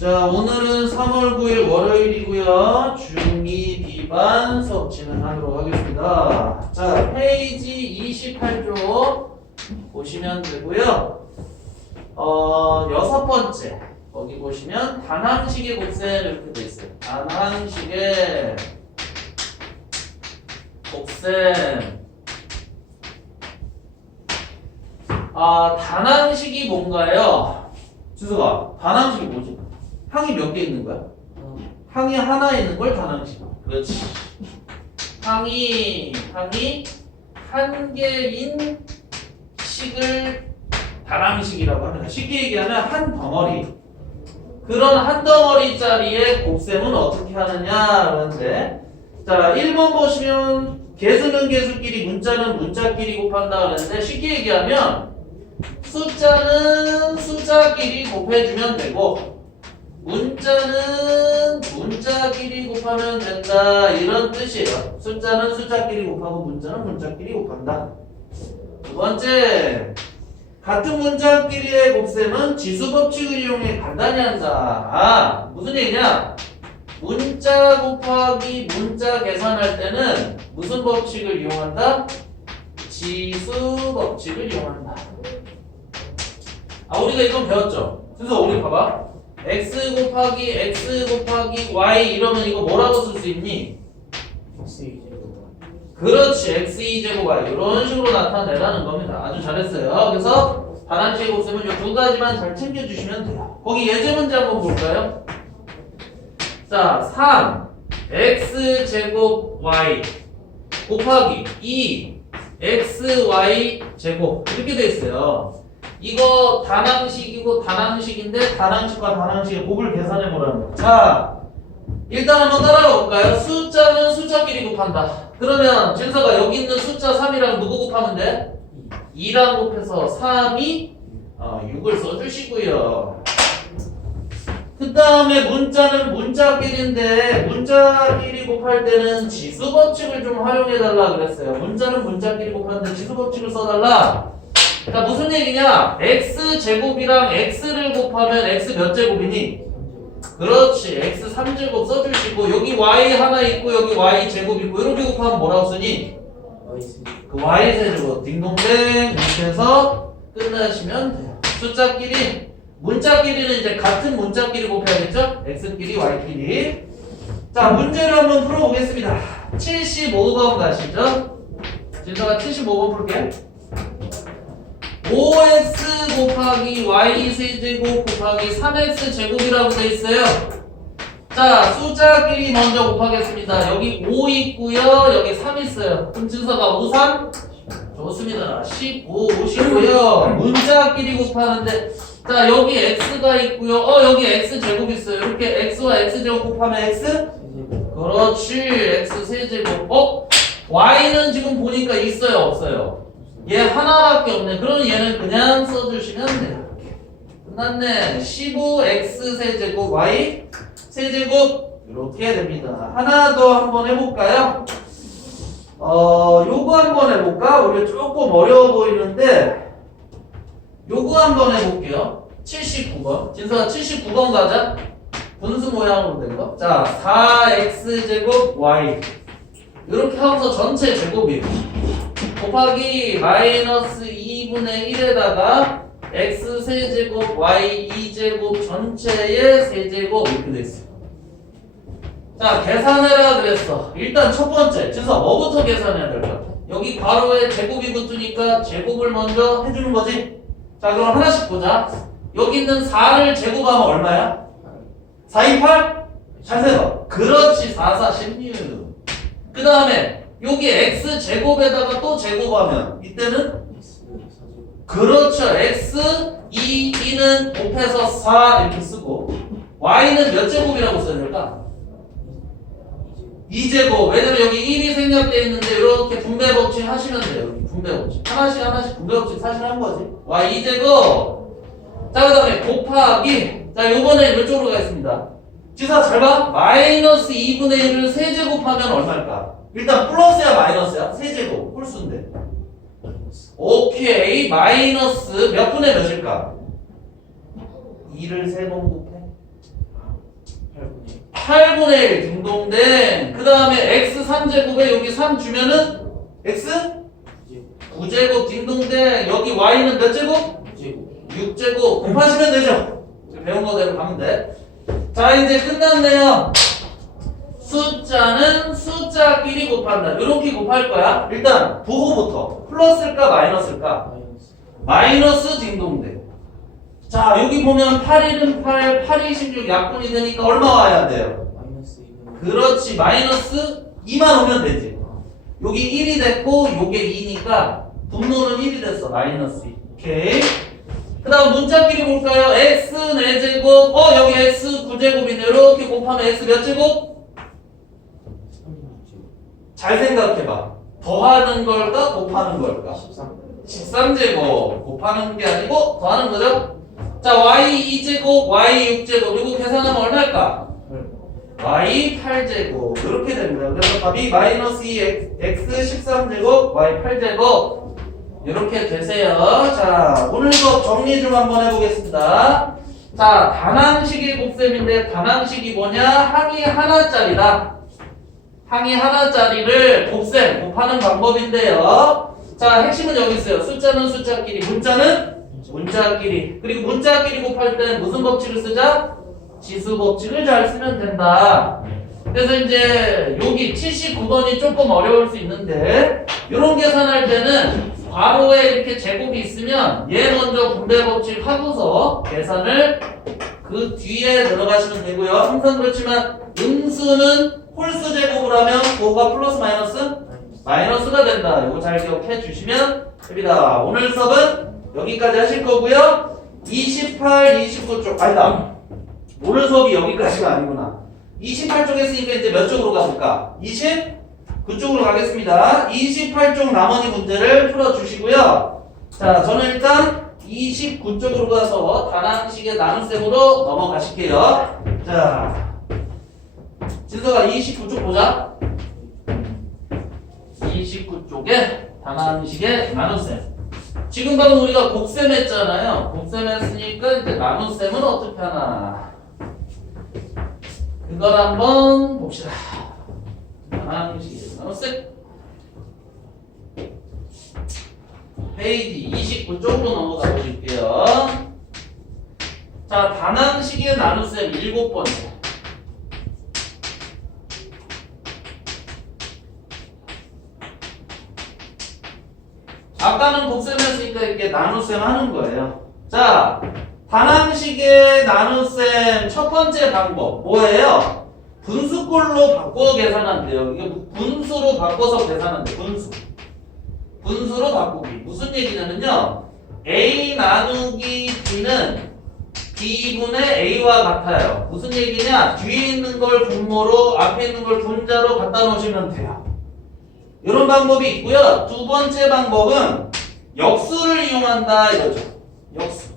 자, 오늘은 3월 9일 월요일이고요. 중2 비반 수업 진행하도록 하겠습니다. 자, 페이지 28쪽 보시면 되고요. 어, 여섯 번째. 거기 보시면 단항식의 곱셈 이렇게 돼 있어요. 단항식의 곱셈. 아, 단항식이 뭔가요? 주소가 단항식이 뭐지? 항이 몇 개 있는 거야? 항이 하나 있는 걸 단항식. 그렇지. 항이 항이 한 개인 식을 단항식이라고 합니다. 쉽게 얘기하면 한 덩어리. 그런 한 덩어리짜리의 곱셈은 어떻게 하느냐 그러는데 자 1번 보시면 개수는 개수끼리 문자는 문자끼리 곱한다 그랬는데 쉽게 얘기하면 숫자는 숫자끼리 곱해주면 되고 문자는 문자끼리 곱하면 된다. 이런 뜻이에요. 숫자는 숫자끼리 곱하고 문자는 문자끼리 곱한다. 두 번째 같은 문자끼리의 곱셈은 지수 법칙을 이용해 간단히 한다 아 무슨 얘기냐? 문자 곱하기 문자 계산할 때는 무슨 법칙을 이용한다? 지수 법칙을 이용한다. 아 우리가 이건 배웠죠? 그래서 우리 봐봐 x 곱하기 x 곱하기 y 이러면 이거 뭐라고 쓸 수 있니? 그렇지. X2 제곱 y. 이런 식으로 나타내라는 겁니다. 아주 잘했어요. 그래서 반환식의 곱셈은 이두 가지만 잘 챙겨주시면 돼요. 거기 예제 문제 한번 볼까요? 자 3 x제곱 y 곱하기 2 xy 제곱. 이렇게 돼 있어요 이거 단항식이고 단항식인데 단항식과 단항식의 곱을 계산해 보라는 거예요. 자, 일단 한번 따라가 볼까요? 숫자는 숫자끼리 곱한다. 그러면 진서가 여기 있는 숫자 3이랑 누구 곱하면 돼? 2랑 곱해서 3이 어, 6을 써주시고요. 그 다음에 문자는 문자끼리인데 문자끼리 곱할 때는 지수 법칙을 좀 활용해 달라 그랬어요. 문자는 문자끼리 곱하는데 지수 법칙을 써달라. 자 무슨 얘기냐? x 제곱이랑 x를 곱하면 x 몇 제곱이니? 그렇지 x 3제곱 써주시고 여기 y 하나 있고 여기 y 제곱 있고 이렇게 곱하면 뭐라고 쓰니? 그 y 세제곱 딩동댕 이렇게 해서 끝나시면 돼요 숫자끼리 문자끼리는 이제 같은 문자끼리 곱해야겠죠? x끼리 y끼리 자 문제를 한번 풀어보겠습니다 75번 가시죠 진서가 75번 풀게 5x 곱하기 y 세제곱 곱하기 3x 제곱이라고 돼 있어요. 자, 숫자끼리 먼저 곱하겠습니다. 여기 5 있고요. 여기 3 있어요. 그럼 진서가 5, 3? 좋습니다. 15, 5시고요. 문자끼리 곱하는데 자, 여기 x가 있고요. 어, 여기 x 제곱 있어요. 이렇게 x와 x 제곱 곱하면 x? 그렇지. x 세제곱. 어? y는 지금 보니까 있어요, 없어요? 얘 하나밖에 없네. 그럼 얘는 그냥 써주시면 돼요. 끝났네. 15x 세제곱 y 세제곱 이렇게 됩니다. 하나 더 한번 해볼까요? 어, 요거 한번 해볼까? 우리 조금 어려워 보이는데 요거 한번 해볼게요. 79번. 진서가 79번 가자. 분수 모양으로 된 거. 자, 4x 제곱 y 이렇게 하고서 전체 제곱이에요. 곱하기 마이너스 2분의 1에다가 x 세제곱 y 2제곱 전체의 세제곱 이렇게 됐어요. 자 계산해라 그랬어. 일단 첫 번째 진서 뭐부터 계산해야 될것 같아? 여기 괄호에 제곱이 붙으니까 제곱을 먼저 해주는 거지. 자 그럼 하나씩 보자. 여기 있는 4를 제곱하면 얼마야? 4, 2, 8? 잘 세봐. 그렇지 4, 4, 16. 그 다음에 여기 x 제곱에다가 또 제곱하면 이때는? 그렇죠. X 2, 2는 곱해서 4 이렇게 쓰고 y는 몇 제곱이라고 써야 될까? 2제곱. 왜냐면 여기 1이 생략되어 있는데 이렇게 분배 법칙 하시면 돼요. 분배 법칙. 하나씩 하나씩 분배 법칙 사실 한 거지. Y 2제곱. 자 그 다음에 곱하기. 자 요번에 이쪽으로 가겠습니다. 지사 잘 봐. 마이너스 2분의 1을 세제곱하면 얼마일까? 일단 플러스야 마이너스야? 세제곱. 홀수인데. 오케이. 마이너스 몇 분의 몇일까? 2를 세 번 곱해. 8분의 1 딩동댕 그 다음에 x 3제곱에 여기 3 주면은 x? 9제곱. 딩동댕 여기 y는 몇 제곱? 6제곱. 곱하시면 되죠? 배운 거대로 가면 돼자 이제 끝났네요. 숫자는 숫자끼리 곱한다 이렇게 곱할 거야. 일단 부호부터 플러스일까 마이너스일까? 마이너스 딩동댕 자 여기 보면 8일은 8 8이 16 약분이 되니까 얼마 와야 돼요? 그렇지 마이너스 2만 오면 되지. 여기 1이 됐고 요게 2니까 분모는 1이 됐어 마이너스 2 오케이? 그 다음 문자끼리 볼까요? x 4제곱. 어 여기 x 9제곱인데 이렇게 곱하면 x 몇 제곱? 잘 생각해봐 더하는 걸까 곱하는 걸까? 13 제곱 곱하는 게 아니고 더하는 거죠? 자 y 2제곱 y 6제곱 이거 계산하면 얼마일까? y 8제곱 이렇게 됩니다. 그래서 답이 마이너스 2 x 13제곱 y 8제곱 이렇게 되세요. 자 오늘 수업 정리 좀 한번 해보겠습니다. 자 단항식의 곱셈인데 단항식이 뭐냐? 항이 하나짜리다. 항이 하나짜리를 곱셈 곱하는 방법인데요. 자 핵심은 여기 있어요. 숫자는 숫자끼리 문자는 문자끼리 그리고 문자끼리 곱할 때는 무슨 법칙을 쓰자? 지수 법칙을 잘 쓰면 된다. 그래서 이제 여기 79번이 조금 어려울 수 있는데 이런 계산할 때는 괄호에 이렇게 제곱이 있으면 얘 먼저 분배 법칙 하고서 계산을 그 뒤에 들어가시면 되고요. 항상 그렇지만 음수는 홀수 제곱을 하면 그거가 플러스 마이너스 마이너스가 된다. 이거 잘 기억해 주시면 됩니다. 오늘 수업은 여기까지 하실 거고요. 28, 29쪽 아니다. 오늘 수업이 여기까지가 아니구나. 28쪽 했으니까 이제 몇 쪽으로 가볼까? 20? 그쪽으로 가겠습니다. 28쪽 나머지 문제를 풀어주시고요. 자, 저는 일단 29쪽으로 가서 단항식의 나눗셈으로 넘어가실게요. 자, 진서가 29쪽 보자. 29쪽에 단항식의 나눗셈. 지금 방금 우리가 곱셈 했잖아요. 곱셈 했으니까 이제 나눗셈은 어떻게 하나. 그걸 한번 봅시다. 단항식의 나눗셈. 페이지 29쪽으로 넘어가 보실게요. 자, 단항식의 나눗셈 일곱 번째. 아까는 곱셈했으니까 이렇게 나눗셈 하는 거예요. 자, 단항식의 나눗셈 첫 번째 방법 뭐예요? 분수꼴로 바꿔 계산한대요. 이게 분수로 바꿔서 계산한대. 분수. 분수로 바꾸기. 무슨 얘기냐면요. a 나누기 b는 b분의 a와 같아요. 무슨 얘기냐? 뒤에 있는 걸 분모로 앞에 있는 걸 분자로 갖다 놓으시면 돼요. 이런 방법이 있고요. 두 번째 방법은 역수를 이용한다 이거죠. 역수.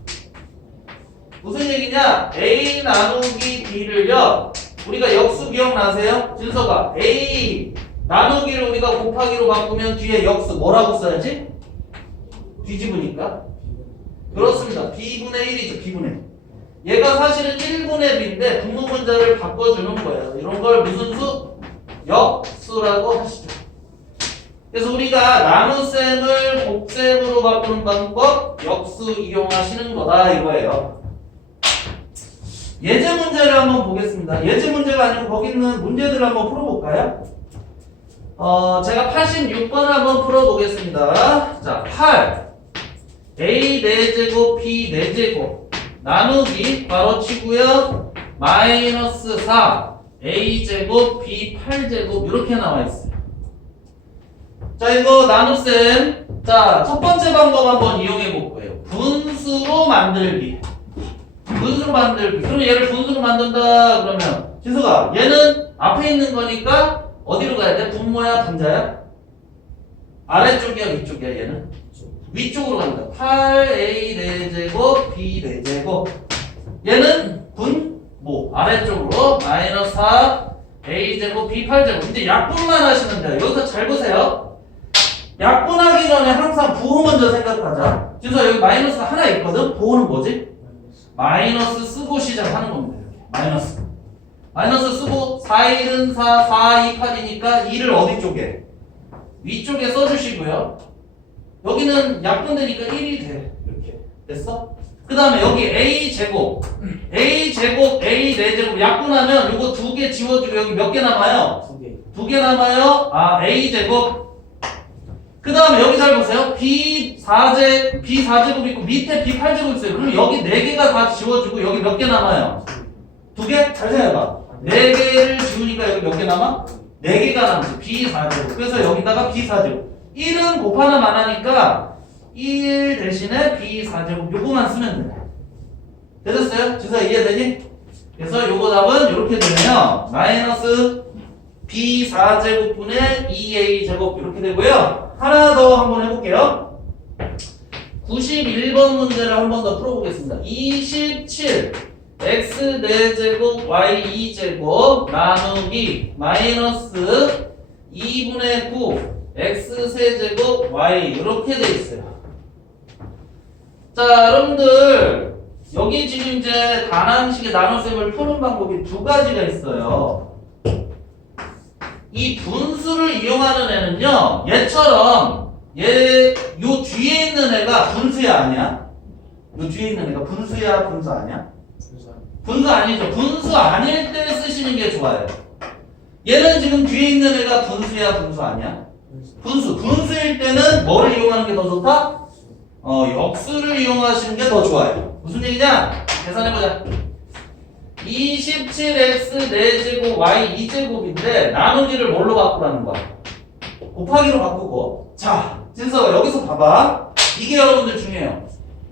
무슨 얘기냐? a 나누기 b를요. 우리가 역수 기억나세요? 진서가 a 나누기를 우리가 곱하기로 바꾸면 뒤에 역수 뭐라고 써야지? 뒤집으니까. 그렇습니다. b분의 1이죠. b분의. 얘가 사실은 1분의 b인데 분모 분자를 바꿔주는 거예요. 이런 걸 무슨 수? 역수라고 하시죠. 그래서 우리가 나눗셈을 곱셈으로 바꾸는 방법 역수 이용하시는 거다 이거예요. 예제 문제를 한번 보겠습니다. 예제 문제가 아니고 거기 있는 문제들을 한번 풀어볼까요? 어, 제가 86번 한번 풀어보겠습니다. 자, 8 a 4제곱 b 4제곱 나누기 바로 치고요. 마이너스 4 a 제곱 b 8제곱 이렇게 나와 있어요. 자 이거 나눗셈. 자첫 번째 방법 한번 이용해 볼 거예요. 분수로 만들기. 분수로 만들기 그럼 얘를 분수로 만든다 그러면. 진서가 얘는 앞에 있는 거니까 어디로 가야 돼? 분모야 분자야? 아래쪽이야 위쪽이야 얘는? 위쪽으로 갑니다. 8a 4제곱 b 4제곱. 얘는 분모 아래쪽으로 마이너스 4 a제곱 b 8제곱. 이제 약분만 하시면 돼요. 여기서 잘 보세요 약분하기 전에 항상 부호 먼저 생각하자. 그래서 여기 마이너스가 하나 있거든. 부호는 뭐지? 마이너스 쓰고 시작하는 겁니다. 마이너스. 마이너스 쓰고 4, 1은 4, 4, 2, 8이니까 2를 어디 쪽에? 위쪽에 써주시고요. 여기는 약분되니까 1이 돼. 이렇게. 됐어? 그 다음에 여기 A 제곱. A 제곱, A 4제곱 약분하면 요거 두 개 지워주고 여기 몇 개 남아요? 두 개. 두 개 남아요. 아, A 제곱. 그 다음에 여기 잘 보세요. B 4제, B 4제곱 있고 밑에 B 8제곱 있어요. 그럼 여기 네 개가 다 지워지고 여기 몇 개 남아요? 두 개? 잘 생각해봐. 네 개를 지우니까 여기 몇 개 남아? 네 개가 남지. B 4제곱. 그래서 여기다가 B 4제곱. 1은 곱하나 만 하니까 1 대신에 B 4제곱 요거만 쓰면 돼. 되셨어요? 주사 이해되니? 그래서 요거 답은 이렇게 되네요. 마이너스 b 4제곱분의 2a 제곱 이렇게 되고요. 하나 더 한번 해볼게요. 91번 문제를 한 번 더 풀어보겠습니다. 27 x 4제곱 y 2제곱 나누기 마이너스 2분의 9 x 세제곱 y 이렇게 돼 있어요. 자 여러분들 여기 지금 이제 단항식의 나눗셈을 푸는 방법이 두 가지가 있어요. 이 분수 를 이용하는 애는요, 얘처럼 얘 요 뒤에 있는 애가 분수야 아니야? 요 뒤에 있는 애가 분수야 분수 아니야? 분수 아니죠. 분수 아닐 때 쓰시는 게 좋아요. 얘는 지금 뒤에 있는 애가 분수야 분수 아니야? 분수. 분수일 때는 뭐를 이용하는 게 더 좋다? 어, 역수를 이용하시는 게 더 좋아요. 무슨 얘기냐? 계산해보자. 27x 4제곱 y 2제곱인데 나누기를 뭘로 바꾸라는 거야? 곱하기로 바꾸고. 자, 진서가 여기서 봐봐. 이게 여러분들 중요해요.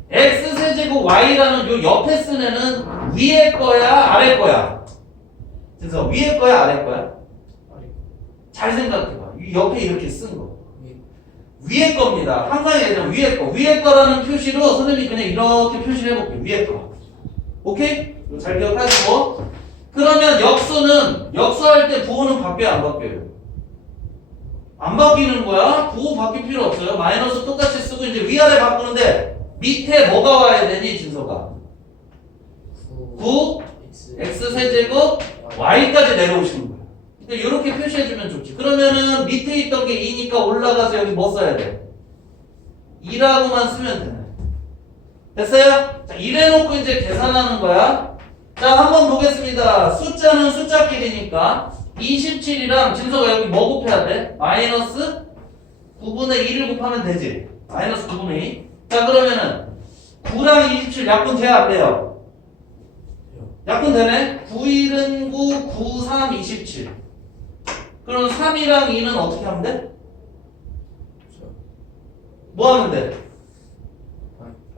x 세제곱 y라는 요 옆에 쓴 애는 위에 거야, 아래 거야? 진서 위에 거야, 아래 거야? 잘 생각해봐. 이 옆에 이렇게 쓴 거. 위. 위에 겁니다. 항상 얘기하면 위에 거. 위에 거라는 표시로 선생님이 그냥 이렇게 표시를 해볼게요. 위에 거. 오케이? 잘 기억하시고. 그러면 역수는, 역수할 때 부호는 바뀌어요? 안 바뀌어요? 안 바뀌는 거야? 부호 바뀔 필요 없어요. 마이너스 똑같이 쓰고 이제 위아래 바꾸는데 밑에 뭐가 와야 되니, 진서가? 9, X. 세제곱, y까지 내려오시는 거야. 그러니까 이렇게 표시해주면 좋지. 그러면은 밑에 있던 게 2니까 올라가서 여기 뭐 써야 돼? 2라고만 쓰면 되네. 됐어요? 자, 이래놓고 이제 계산하는 거야. 자, 한번 보겠습니다. 숫자는 숫자끼리니까 27이랑 진서가 여기 뭐 곱해야 돼? 마이너스 9분의 2를 곱하면 되지. 마이너스 9분의 2. 자, 그러면은 9랑 27 약분 돼야 안 돼요? 약분 되네? 9, 1은 9, 9, 3, 27. 그럼 3이랑 2는 어떻게 하면 돼? 뭐 하면 돼?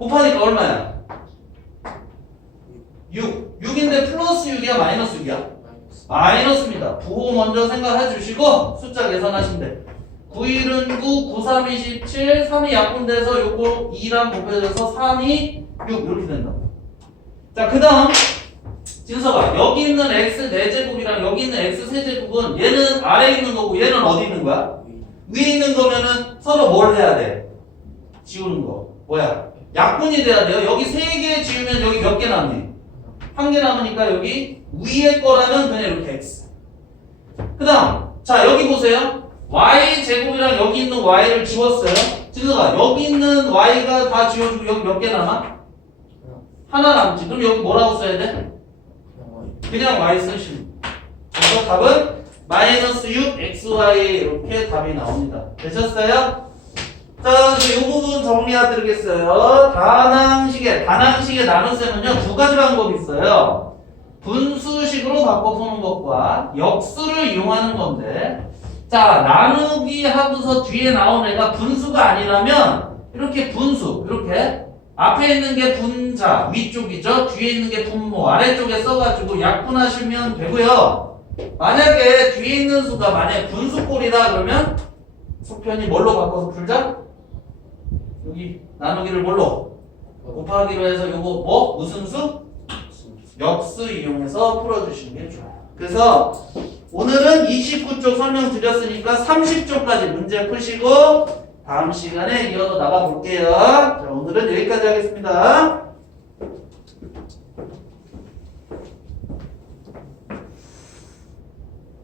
곱하니까 얼마야? 6. 6인데 플러스 6이야? 마이너스 6이야? 마이너스. 마이너스입니다. 부호 먼저 생각해 주시고 숫자 계산하시면 돼. 9, 1은 9, 9, 3, 27, 3이 약분돼서 요거 2랑 곱해져서 3이 6 이렇게 된다. 자, 그 다음 진서가 여기 있는 x 4제곱이랑 여기 있는 x 세제곱은 얘는 아래에 있는 거고 얘는 어디 있는 거야? 위. 위에 있는 거면은 서로 뭘 해야 돼? 지우는 거. 뭐야? 약분이 돼야 돼요. 여기 세 개 지우면 여기 몇 개 남니? 한 개 남으니까 여기 위에 거라면 그냥 이렇게 x. 그 다음, 자, 여기 보세요. y 제곱이랑 여기 있는 y를 지웠어요. 진서가 여기 있는 y가 다 지워지고 여기 몇 개 남아? 하나 남지. 그럼 여기 뭐라고 써야 돼? 그냥 Y. 쓰시면. 그래서 답은 마이너스 6 xy 이렇게 답이 나옵니다. 되셨어요? 자, 이제 이 부분 정리해드리겠어요. 단항식의, 단항식의 나눗셈은요, 두 가지 방법이 있어요. 분수식으로 바꿔 푸는 것과 역수를 이용하는 건데, 자, 나누기 하고서 뒤에 나온 애가 분수가 아니라면, 이렇게 분수, 이렇게, 앞에 있는 게 분자, 위쪽이죠? 뒤에 있는 게 분모, 아래쪽에 써가지고 약분하시면 되고요. 만약에 뒤에 있는 수가 만약에 분수꼴이다 그러면, 속편이 뭘로 바꿔서 풀자? 여기 나누기를 뭘로? 곱하기로 해서 요거 뭐? 무슨 수? 역수 이용해서 풀어주시는 게 좋아요. 그래서 오늘은 29쪽 설명 드렸으니까 30쪽까지 문제 푸시고 다음 시간에 이어서 나가 볼게요. 자, 오늘은 여기까지 하겠습니다.